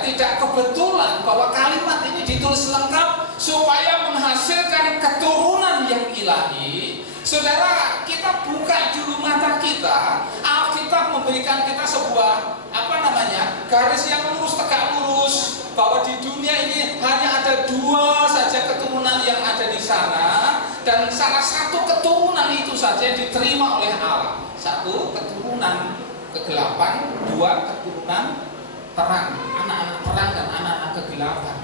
tidak kebetulan bahwa kalimat ini ditulis lengkap supaya menghasilkan keturunan yang ilahi. Saudara, kita buka dulu mata kita. Alkitab memberikan kita sebuah garis yang lurus, tegak lurus, bahwa di dunia ini hanya ada dua saja keturunan yang ada di sana, dan salah satu keturunan itu saja yang diterima oleh Allah. Satu, keturunan kegelapan; dua, keturunan terang, anak-anak terang dan anak-anak kegelapan.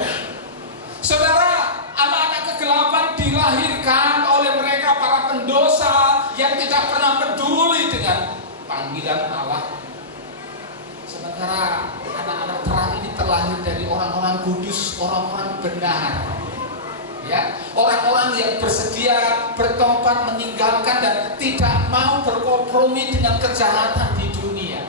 Saudara, anak-anak kegelapan dilahirkan oleh mereka para pendosa yang tidak pernah peduli dengan panggilan Allah. Sementara anak-anak terang ini terlahir dari orang-orang kudus, orang-orang benar, ya, orang-orang yang bersedia bertobat, meninggalkan dan tidak mau berkompromi dengan kejahatan di dunia.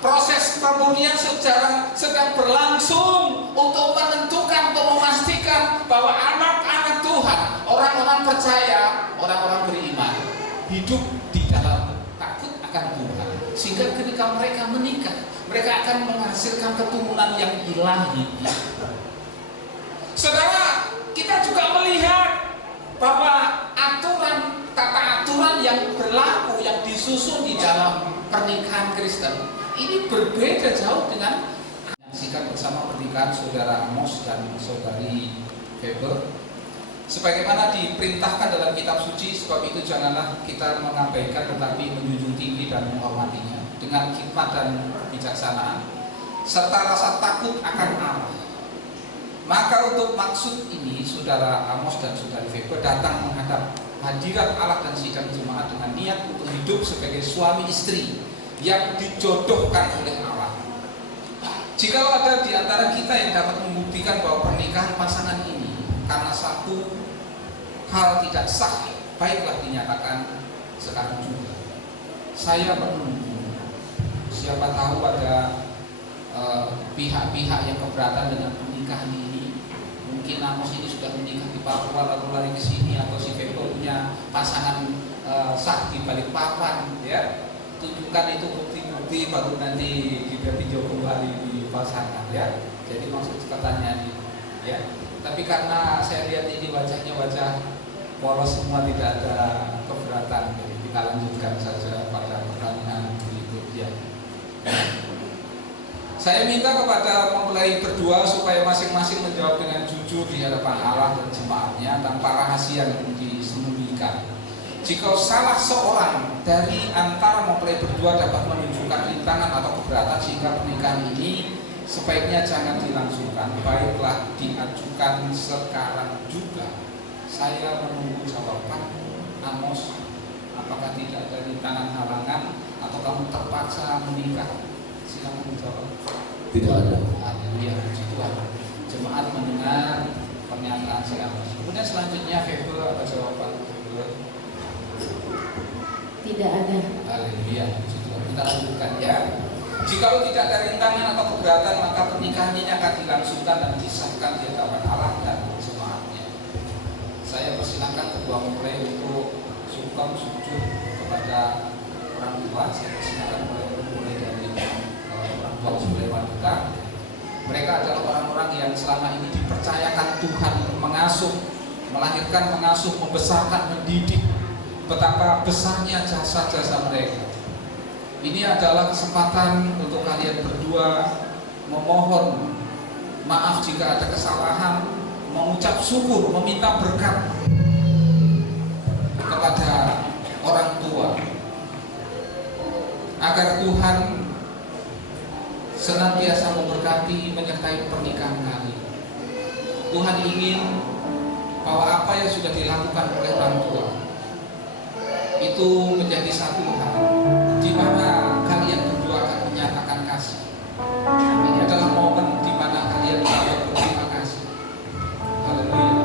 Proses pemurnian sejarah sedang berlangsung untuk menentukan, untuk memastikan bahwa anak-anak Tuhan, orang-orang percaya, orang-orang beriman, hidup di dalam takut akan Tuhan, sehingga ketika mereka menikah, mereka akan menghasilkan keturunan yang ilahi. Saudara, kita juga melihat bahwa aturan, tata aturan yang berlaku, yang disusun di dalam pernikahan Kristen ini berbeda jauh dengan menyaksikan bersama pernikahan saudara Amos dan saudari Weber, sebagaimana diperintahkan dalam kitab suci. Sebab itu janganlah kita mengabaikan, tetapi menjunjung tinggi dan menghormatinya dengan hikmat dan kebijaksanaan serta rasa takut akan Allah. Maka untuk maksud ini saudara Amos dan saudari Weber datang menghadap hadirat Allah dan sidang jemaat dengan niat untuk hidup sebagai suami istri yang dijodohkan oleh Allah. Jikalau ada di antara kita yang dapat membuktikan bahwa pernikahan pasangan ini karena satu hal tidak sah, baiklah dinyatakan sekarang juga. Saya menunggu, siapa tahu ada pihak-pihak yang keberatan dengan pernikahan ini. Mungkin Amos ini sudah menikah di Papua lalu lari ke sini, atau si Pepo punya pasangan sah di Balikpapan, ya. Tunjukkan itu bukti-bukti, baru nanti kita tinjau kembali di pasangan, ya. Jadi maksud pertanyaan ini, ya. Tapi karena saya lihat ini wajahnya wajah polos semua, tidak ada keberatan, jadi kita lanjutkan saja pada pertanyaan berikutnya. Saya minta kepada mempelai berdua supaya masing-masing menjawab dengan jujur di hadapan Allah dan jemaatnya tanpa rahasia yang disembunyikan. Jika salah seorang dari antara mempelai berdua dapat menunjukkan rintangan atau keberatan sehingga pernikahan ini sebaiknya jangan dilangsungkan, baiklah diajukan sekarang juga. Saya menunggu jawaban. Amos, apakah tidak ada rintangan halangan atau kamu terpaksa menikah? Silakan menjawab. Tidak ada. Haleluya, puji Tuhan. Jemaat mendengar pernyataan si Amos. Kemudian selanjutnya Weber, apa jawaban Weber? Tidak ada. Haleluya, puji Tuhan. Kita lanjutkan, ya. Jikalau tidak ada rintangan atau keberatan, maka pernikahan ini akan dilangsungkan dan disahkan di hadapan Allah dan jemaatnya. Saya persilakan kedua mempelai untuk sungkem sujud kepada orang tua. Saya persilakan mulai dari orang tua sebagai wanita. Mereka adalah orang-orang yang selama ini dipercayakan Tuhan untuk mengasuh, melahirkan, mengasuh, membesarkan, mendidik. Betapa besarnya jasa-jasa mereka. Ini adalah kesempatan untuk kalian berdua memohon maaf jika ada kesalahan, mengucap syukur, meminta berkat kepada orang tua, agar Tuhan senantiasa memberkati, menyertai pernikahan kalian. Tuhan ingin bahwa apa yang sudah dilakukan oleh orang tua itu menjadi satu hal di mana kalian berdua akan menyatakan kasih. Ini adalah momen di mana kalian dapat berterima kasih. Haleluya.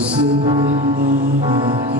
Sebenarnya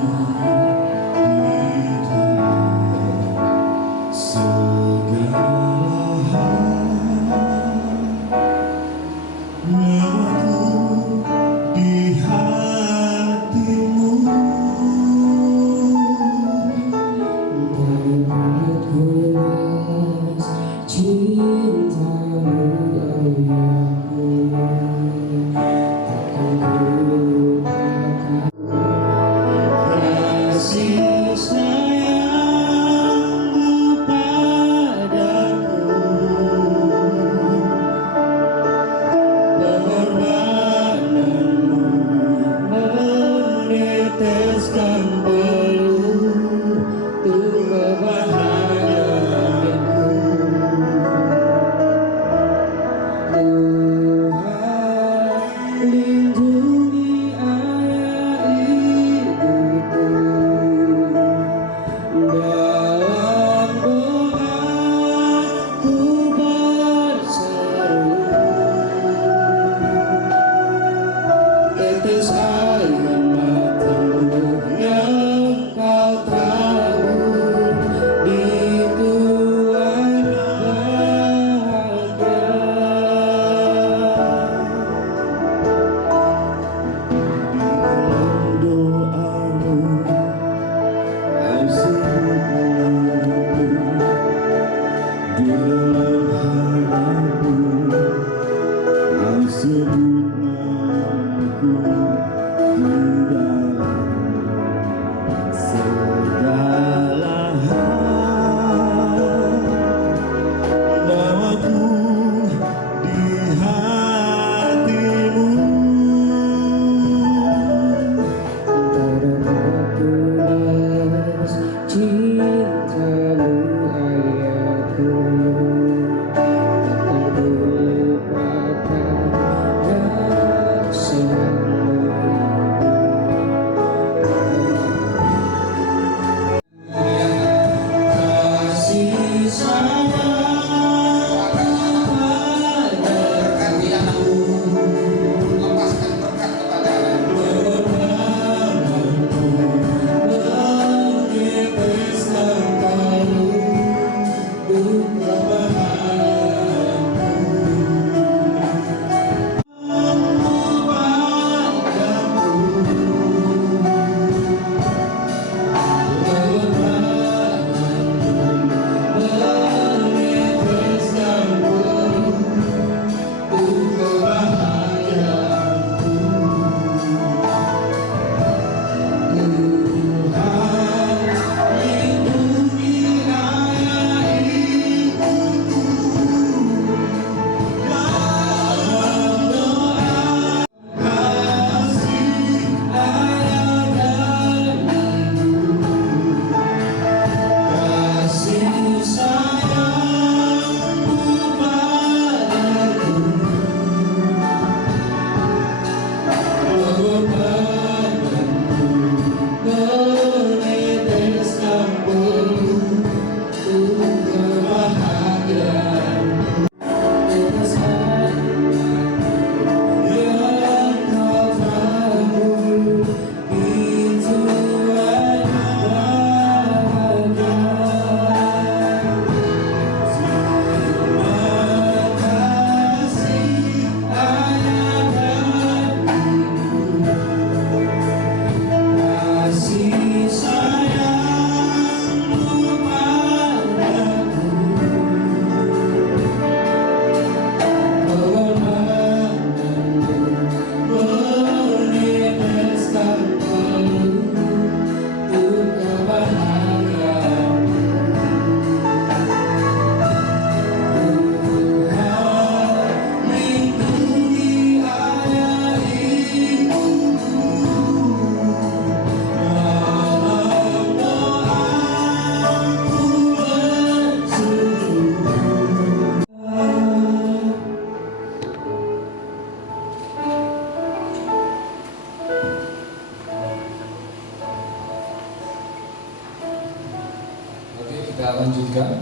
Kita lanjutkan.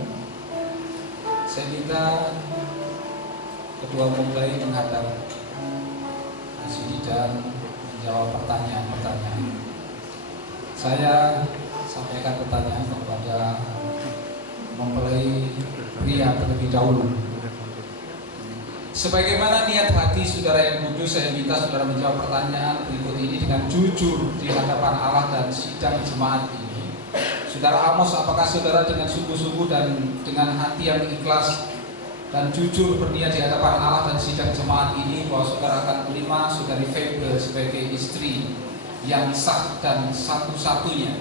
Saya minta Ketua Mempelai menghadap di sini dan menjawab pertanyaan-pertanyaan. Saya sampaikan pertanyaan kepada mempelai pria terlebih dahulu. Sebagaimana niat hati saudara yang kudus, saya minta saudara menjawab pertanyaan berikut ini dengan jujur di hadapan Allah dan sidang jemaat ini. Saudara Amos, apakah saudara dengan sungguh-sungguh dan dengan hati yang ikhlas dan jujur berniat di hadapan Allah dan sidang jemaat ini bahwa saudara akan menerima saudari Febe sebagai istri yang sah dan satu-satunya?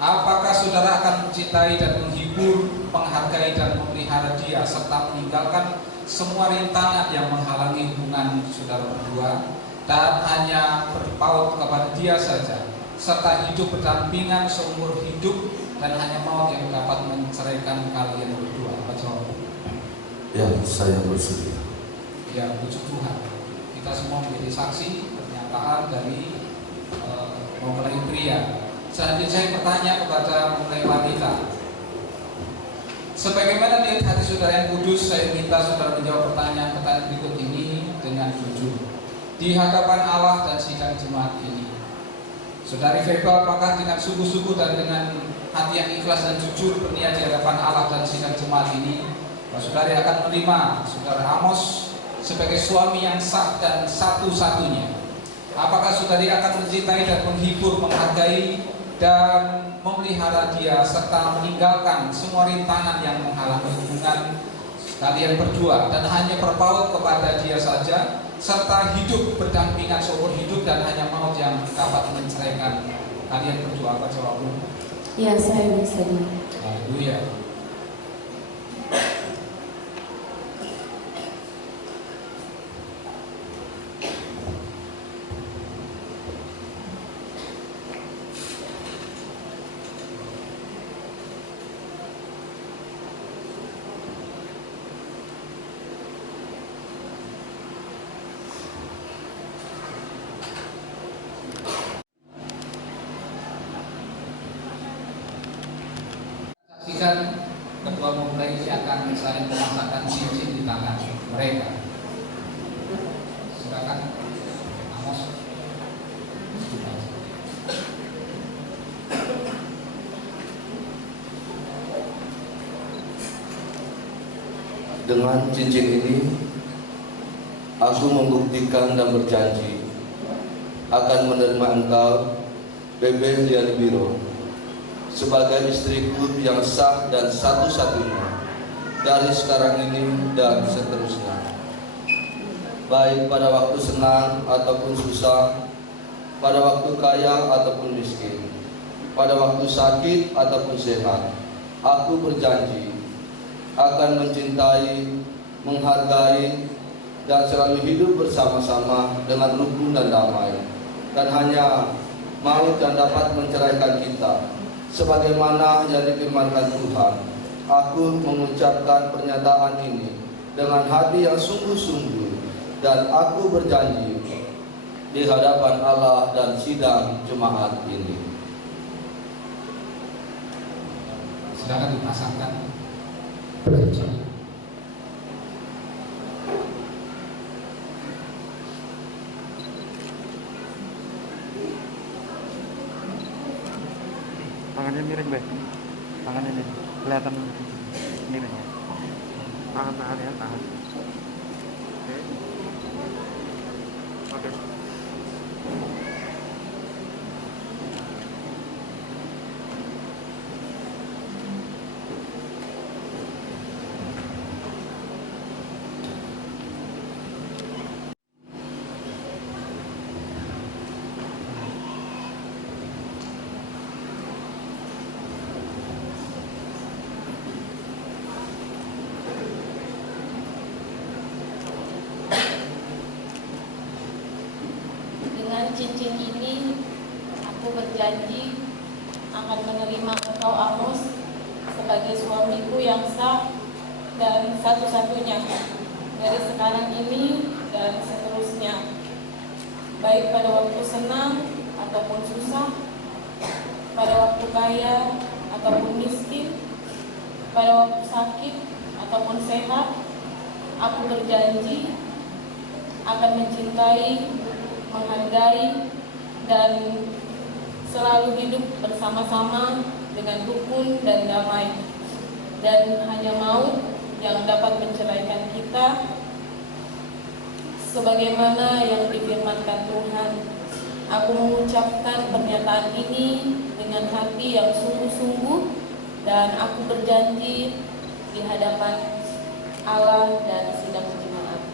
Apakah saudara akan mencintai dan menghibur, menghargai dan memelihara dia serta meninggalkan semua rintangan yang menghalangi hubungan saudara berdua dan hanya berpaut kepada dia saja, serta hidup berdampingan seumur hidup dan hanya maut yang dapat menceraikan kalian berdua? Apa jawab? Ya, saya bersedia. Ya, puji Tuhan. Kita semua menjadi saksi pernyataan dari mempelai pria. Selanjutnya saya bertanya kepada mempelai wanita. Sebagaimana niat hati saudara yang kudus, saya minta saudara menjawab pertanyaan-pertanyaan berikut ini dengan jujur di hadapan Allah dan sidang jemaat ini. Saudari Feba, apakah dengan sungguh-sungguh dan dengan hati yang ikhlas dan jujur berniat di hadapan Allah dan sidang jemaat ini bahwa saudari akan menerima saudara Amos sebagai suami yang sah dan satu-satunya? Apakah saudari akan mencintai dan menghibur, menghargai dan memelihara dia serta meninggalkan semua rintangan yang menghalangi hubungan kalian berdua dan hanya berpaut kepada dia saja, serta hidup berdampingan seumur hidup dan hanya maut yang dapat menceraikan kalian berdua? Apa jawabmu? Ya, saya bersedia. Haleluya. Saksikan kedua mempelai akan saling memasakkan cincin di tangan mereka. Silakan Amos. Dengan cincin ini, aku membuktikan dan berjanji akan menerima engkau, Bebe Lianbiro, sebagai istriku yang sah dan satu-satunya dari sekarang ini dan seterusnya. Baik pada waktu senang ataupun susah, pada waktu kaya ataupun miskin, pada waktu sakit ataupun sehat, aku berjanji akan mencintai, menghargai, dan selalu hidup bersama-sama dengan rukun dan damai, dan hanya maut yang dapat menceraikan kita. Sebagaimana yang difirmankan Tuhan, aku mengucapkan pernyataan ini dengan hati yang sungguh-sungguh, dan aku berjanji di hadapan Allah dan sidang jemaat ini. Silakan dipasangkan. Tangannya miring, Be. Tangannya miring. Kelihatan miringnya. Tahan ya, tahan. Oke. Oke. Dengan cincin ini, aku berjanji akan menerima engkau Amos sebagai suamiku yang sah dan satu-satunya dari sekarang ini dan seterusnya, baik pada waktu senang ataupun susah, pada waktu kaya ataupun miskin, pada waktu sakit ataupun sehat, aku berjanji akan mencintai, menghargai, dan selalu hidup bersama-sama dengan rukun dan damai. Dan hanya maut yang dapat menceraikan kita, sebagaimana yang difirmankan Tuhan. Aku mengucapkan pernyataan ini dengan hati yang sungguh-sungguh, dan aku berjanji di hadapan Allah dan sidang jemaat.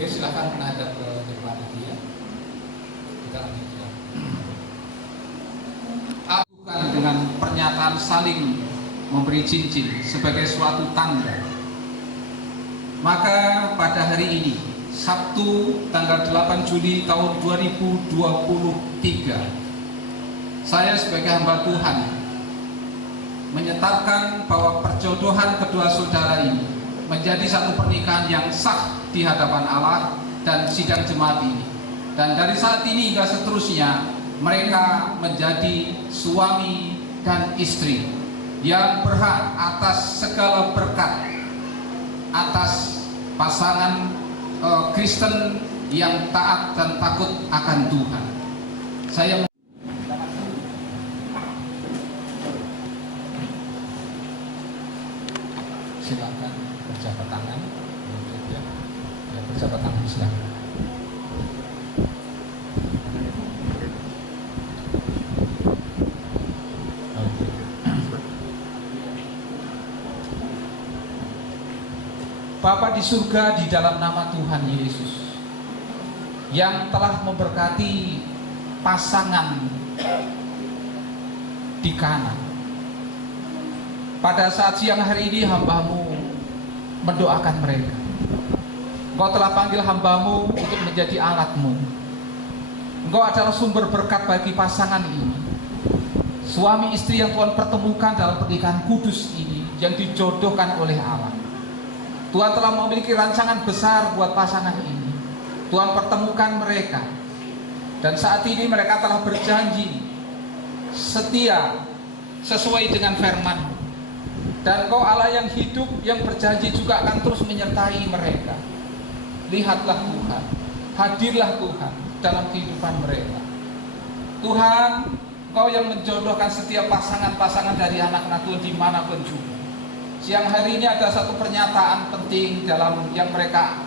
Oke, silakan menghadap ke depan lagi ya. Kita lanjutkan. Lakukan dengan pernyataan saling memberi cincin sebagai suatu tanda. Maka pada hari ini, Sabtu tanggal 8 Juli tahun 2023, saya sebagai hamba Tuhan menyatakan bahwa perjodohan kedua saudara ini menjadi satu pernikahan yang sah di hadapan Allah dan sidang jemaat ini. Dan dari saat ini hingga seterusnya, mereka menjadi suami dan istri yang berhak atas segala berkat, atas pasangan Kristen yang taat dan takut akan Tuhan. Saya silakan berjabat tangan. Ya, berjabat tangan silakan. Bapa di surga, di dalam nama Tuhan Yesus yang telah memberkati pasangan di Kana, pada saat siang hari ini hamba-Mu mendoakan mereka. Engkau telah panggil hamba-Mu untuk menjadi alat-Mu. Engkau adalah sumber berkat bagi pasangan ini, suami istri yang Tuhan pertemukan dalam pernikahan kudus ini, yang dijodohkan oleh Allah. Tuhan telah memiliki rancangan besar buat pasangan ini. Tuhan pertemukan mereka, dan saat ini mereka telah berjanji setia sesuai dengan firman. Dan Engkau Allah yang hidup, yang berjanji juga akan terus menyertai mereka. Lihatlah Tuhan, hadirlah Tuhan dalam kehidupan mereka. Tuhan, Engkau yang menjodohkan setiap pasangan-pasangan dari anak-anak Tuhan dimanapun juga. Siang hari ini ada satu pernyataan penting dalam yang mereka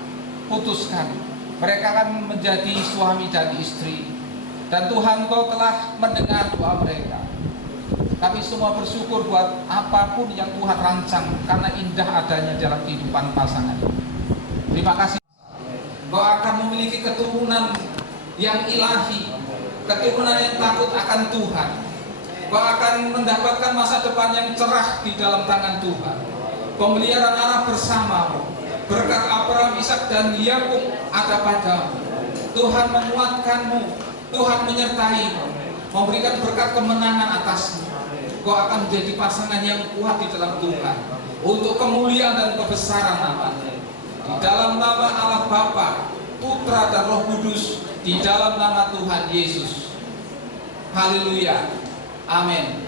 putuskan. Mereka akan menjadi suami dan istri. Dan Tuhan, Engkau telah mendengar doa mereka. Kami semua bersyukur buat apapun yang Tuhan rancang, karena indah adanya dalam kehidupan pasangan. Terima kasih. Engkau akan memiliki keturunan yang ilahi, keturunan yang takut akan Tuhan. Engkau akan mendapatkan masa depan yang cerah di dalam tangan Tuhan. Pemeliharaan Allah bersamamu. Berkat Abraham, Ishak dan Yakub ada padamu. Tuhan menguatkanmu, Tuhan menyertaimu, memberikan berkat kemenangan atasmu. Engkau akan menjadi pasangan yang kuat di dalam Tuhan, untuk kemuliaan dan kebesaran nama-Nya. Di dalam nama Allah Bapa, Putra dan Roh Kudus, di dalam nama Tuhan Yesus. Haleluya. Amin.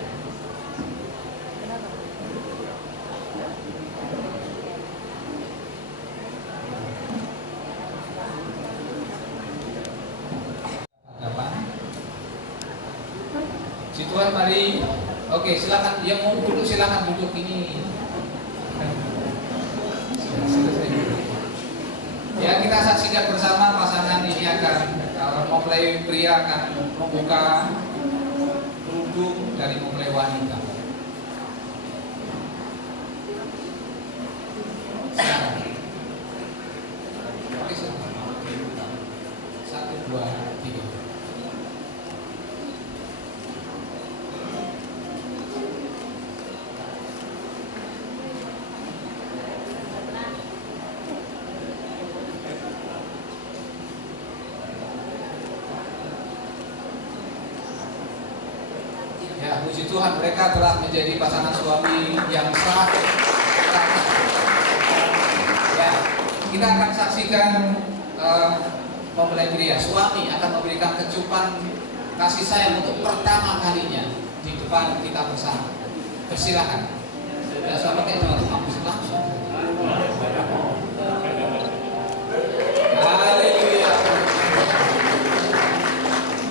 Si Tuhan, mari. Oke, silakan. Yang mau duduk silakan duduk ini. Ya, kita saksikan bersama pasangan ini akan mempelai pria akan membuka dari mempelai wanita. Satu, dua, tiga. puji Tuhan mereka telah menjadi pasangan suami yang sah. Ya, kita akan saksikan mempelai pria. Suami akan memberikan kecupan kasih sayang untuk pertama kalinya di depan kita bersama. Persilakan. Sudah sama kayak teman-teman langsung. Haleluya.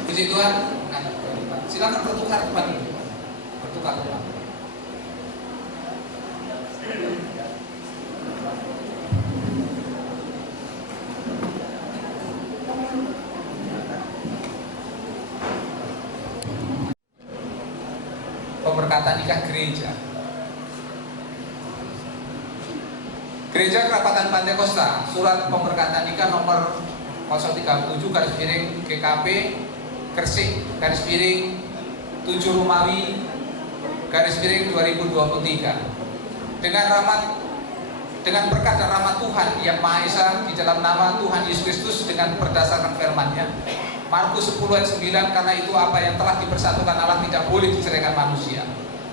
Puji Tuhan. Silakan bertukar depan. Bertukar depan. Pemberkatan nikah gereja. Gereja Kerapatan Pantai Kosta, surat pemberkatan nikah nomor 037 garis miring GKP Gresik garis miring 7 Romawi garis miring 2023. Dengan berkat dan rahmat Tuhan yang Maha Esa di dalam nama Tuhan Yesus Kristus dengan berdasarkan firman-Nya. Markus 10 ayat 9, karena itu apa yang telah dipersatukan Allah tidak boleh diceraikan manusia.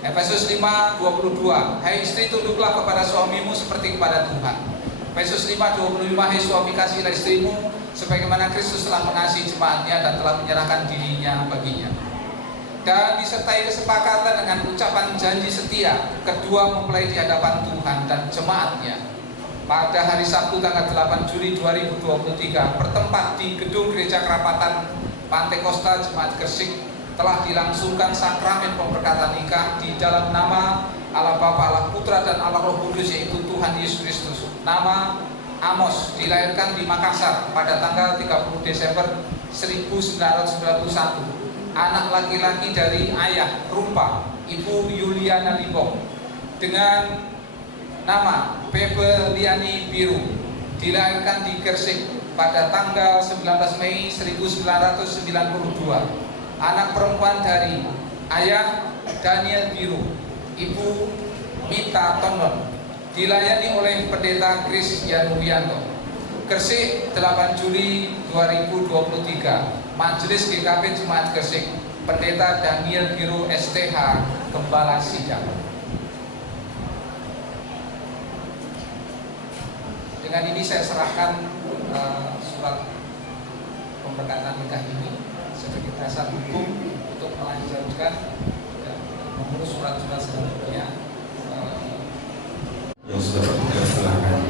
Efesus 5:22, hai istri tunduklah kepada suamimu seperti kepada Tuhan. Efesus 5:25, hai suami kasihilah istrimu sebagaimana Kristus telah mengasihi jemaatnya dan telah menyerahkan dirinya baginya. Dan disertai kesepakatan dengan ucapan janji setia, kedua mempelai di hadapan Tuhan dan jemaatnya. Pada hari Sabtu tanggal 8 Juli 2023 bertempat di Gedung Gereja Kerapatan Pantai Kosta Jemaat Gresik telah dilangsungkan sakramen pemberkatan nikah di dalam nama Allah Bapa, Allah Putra dan Allah Roh Kudus, yaitu Tuhan Yesus Kristus. Nama Amos, dilahirkan di Makassar pada tanggal 30 Desember 1991. Anak laki-laki dari ayah Rumpa, ibu Yuliana Limbong, dengan nama Bebe Liani Biru, dilahirkan di Gresik pada tanggal 19 Mei 1992. Anak perempuan dari ayah Daniel Biru, ibu Mita Tonon, dilayani oleh Pendeta Kris Yanuwianto. Gresik 8 Juli 2023, Majelis GKP Jemaat Gresik, Pendeta Daniel Biru STH, Gembala Sidang. Dengan ini saya serahkan surat pemberkatan nikah ini sebagai dasar hukum untuk melanjutkan dan mengurus surat-surat selanjutnya. Yang sudah kita silakan.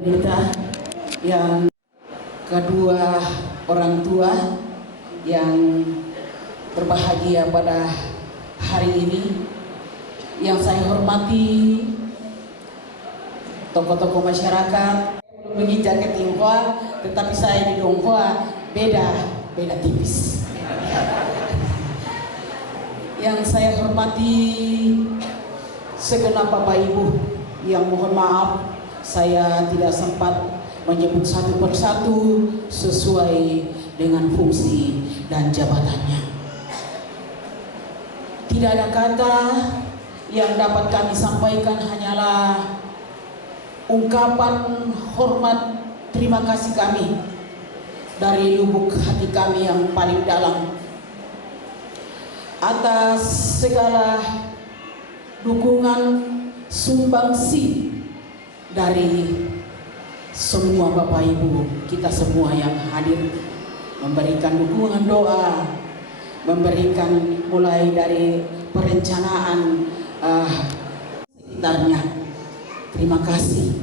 Kita yang kedua orang tua yang berbahagia pada hari ini, yang saya hormati tokoh-tokoh masyarakat. Menginjak ke Tionghoa, tetapi saya di Tionghoa beda tipis. Yang saya hormati segenap Bapak Ibu, yang mohon maaf saya tidak sempat menyebut satu persatu sesuai dengan fungsi dan jabatannya. Tidak ada kata yang dapat kami sampaikan, hanyalah ungkapan hormat terima kasih kami dari lubuk hati kami yang paling dalam atas segala dukungan sumbangsi dari semua Bapak Ibu kita semua yang hadir, memberikan dukungan doa, memberikan mulai dari perencanaan sekitarnya. Terima kasih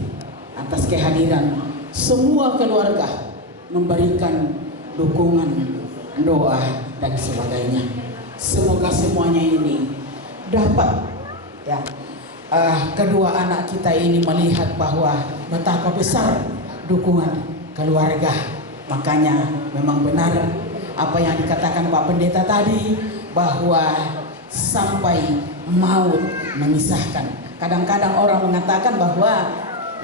atas kehadiran semua keluarga, memberikan dukungan, doa dan sebagainya. Semoga semuanya ini dapat ya, kedua anak kita ini melihat bahwa betapa besar dukungan keluarga. Makanya memang benar apa yang dikatakan Pak Pendeta tadi, bahwa sampai maut memisahkan. Kadang-kadang orang mengatakan bahwa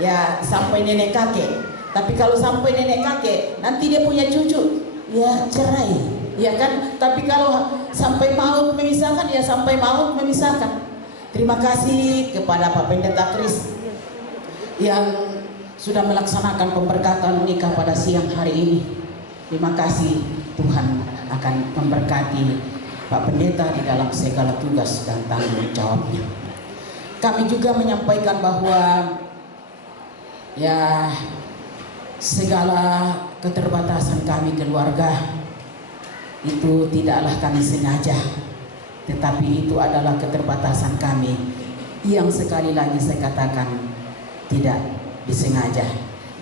ya sampai nenek kakek, tapi kalau sampai nenek kakek nanti dia punya cucu, ya cerai, ya kan? Tapi kalau sampai maut memisahkan, ya sampai maut memisahkan. Terima kasih kepada Pak Pendeta Kris yang sudah melaksanakan pemberkatan nikah pada siang hari ini. Terima kasih, Tuhan akan memberkati Pak Pendeta di dalam segala tugas dan tanggung jawabnya. Kami juga menyampaikan bahwa ya segala keterbatasan kami keluarga itu tidaklah kami sengaja, tetapi itu adalah keterbatasan kami yang sekali lagi saya katakan tidak disengaja.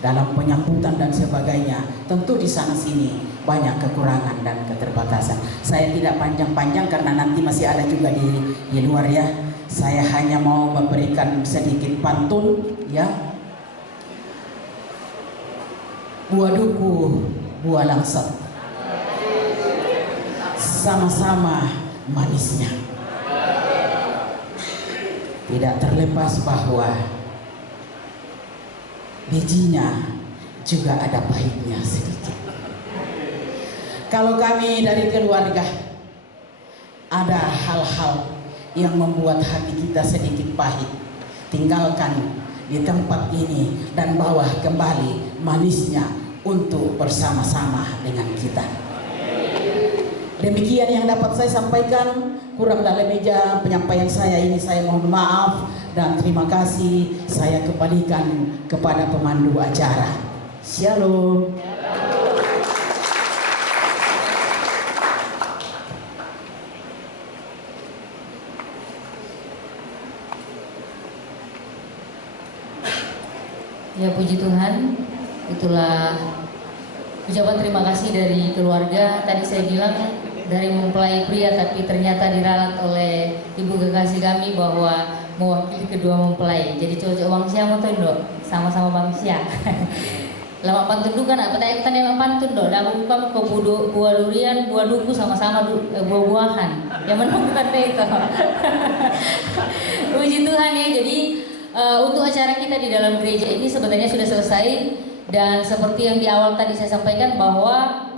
Dalam penyambutan dan sebagainya, tentu di sana sini banyak kekurangan dan keterbatasan. Saya tidak panjang-panjang karena nanti masih ada juga di luar ya. Saya hanya mau memberikan sedikit pantun ya. Buah duku, buah langsat, sama-sama manisnya. Tidak terlepas bahwa bijinya juga ada pahitnya sedikit. Kalau kami dari keluarga ada hal-hal yang membuat hati kita sedikit pahit, tinggalkan di tempat ini dan bawa kembali manisnya untuk bersama-sama dengan kita. Demikian yang dapat saya sampaikan. Kurang dan lebihnya penyampaian saya ini saya mohon maaf dan terima kasih. Saya kembalikan kepada pemandu acara. Shalom. Ya puji Tuhan, itulah ucapan terima kasih dari keluarga. Tadi saya bilang dari mempelai pria, tapi ternyata diralat oleh ibu kekasih kami bahwa mewakili kedua mempelai. Jadi cocok bangsia mau tuh sama-sama bangsia. Lama pantun kan apa tanya kita yang pantun dok. Dan aku bukan ke buah durian, buah duku sama-sama buah-buahan. Yang menentukan itu. Puji Tuhan ya. Jadi untuk acara kita di dalam gereja ini sebenarnya sudah selesai, dan seperti yang di awal tadi saya sampaikan bahwa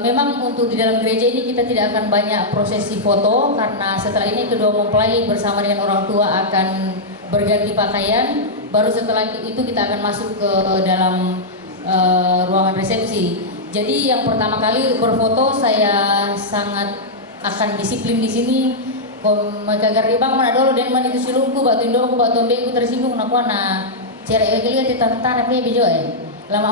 memang untuk di dalam gereja ini kita tidak akan banyak prosesi foto karena setelah ini kedua mempelai bersama dengan orang tua akan berganti pakaian, baru setelah itu kita akan masuk ke dalam ruangan resepsi. Jadi yang pertama kali berfoto saya sangat akan disiplin di sini. Magagar ibang mana dulu dan mana itu silungku batu indoro ku batu ambe ku tersinggung nak wana cerek kali kita tantan apa bejo lama